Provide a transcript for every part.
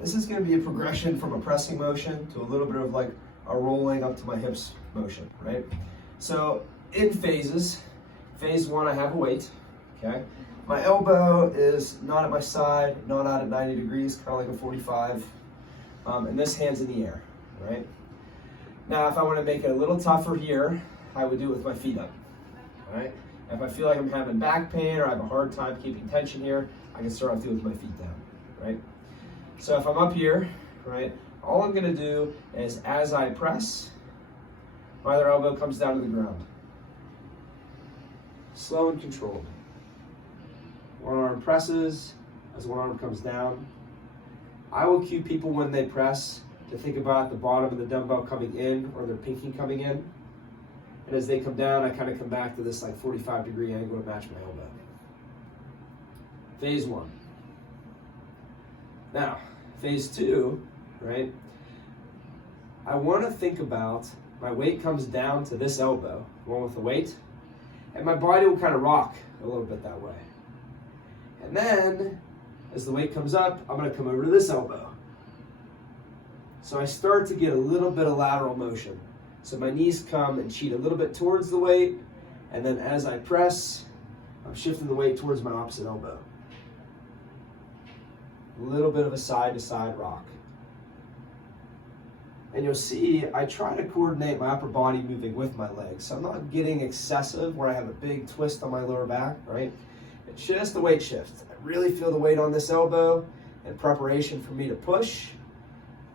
This is going to be a progression from a pressing motion to a little bit of like a rolling up to my hips motion, right? So in phases, phase one, I have a weight, okay? My elbow is not at my side, not out at 90 degrees, kind of like a 45, and this hand's in the air, right? Now, if I want to make it a little tougher here, I would do it with my feet up, all right? If I feel like I'm having back pain or I have a hard time keeping tension here, I can start off with my feet down, right? So if I'm up here, right, all I'm gonna do is as I press, my other elbow comes down to the ground. Slow and controlled. One arm presses as one arm comes down. I will cue people when they press to think about the bottom of the dumbbell coming in or their pinky coming in. And as they come down, I kind of come back to this like 45-degree angle to match my elbow. Phase one. Now, phase two, right? I want to think about my weight comes down to this elbow, along with the weight, and my body will kind of rock a little bit that way. And then, as the weight comes up, I'm going to come over to this elbow. So I start to get a little bit of lateral motion. So my knees come and cheat a little bit towards the weight, and then as I press, I'm shifting the weight towards my opposite elbow. A little bit of a side-to-side rock. And you'll see, I try to coordinate my upper body moving with my legs. So I'm not getting excessive where I have a big twist on my lower back, right? It's just a weight shift. I really feel the weight on this elbow in preparation for me to push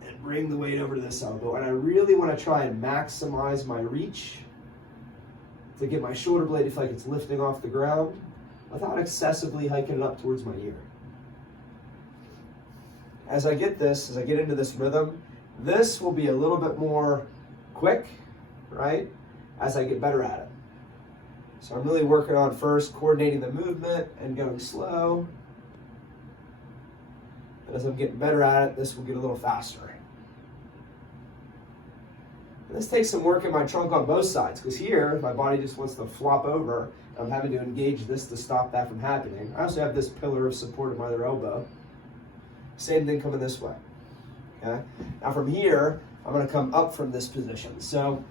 and bring the weight over to this elbow. And I really want to try and maximize my reach to get my shoulder blade to feel like it's lifting off the ground without excessively hiking it up towards my ear. As I get into this rhythm, this will be a little bit more quick, right, as I get better at it. So I'm really working on first coordinating the movement and going slow. And as I'm getting better at it, this will get a little faster. And this takes some work in my trunk on both sides, because here, my body just wants to flop over. I'm having to engage this to stop that from happening. I also have this pillar of support at my other elbow. Same thing coming this way. Okay? Now from here, I'm going to come up from this position. So,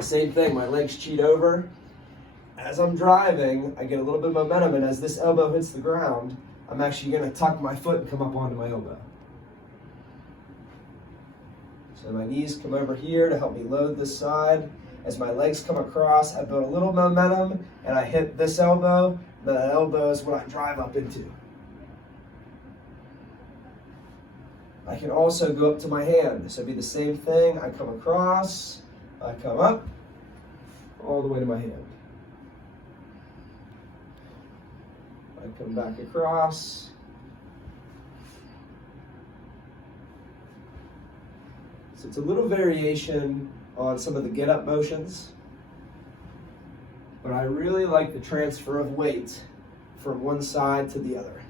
same thing, my legs cheat over. As I'm driving, I get a little bit of momentum, and as this elbow hits the ground, I'm actually going to tuck my foot and come up onto my elbow. So my knees come over here to help me load this side. As my legs come across, I build a little momentum, and I hit this elbow. That elbow is what I drive up into. I can also go up to my hand. So it'd be the same thing. I come across, I come up, all the way to my hand. I come back across. So it's a little variation on some of the get-up motions, but I really like the transfer of weight from one side to the other.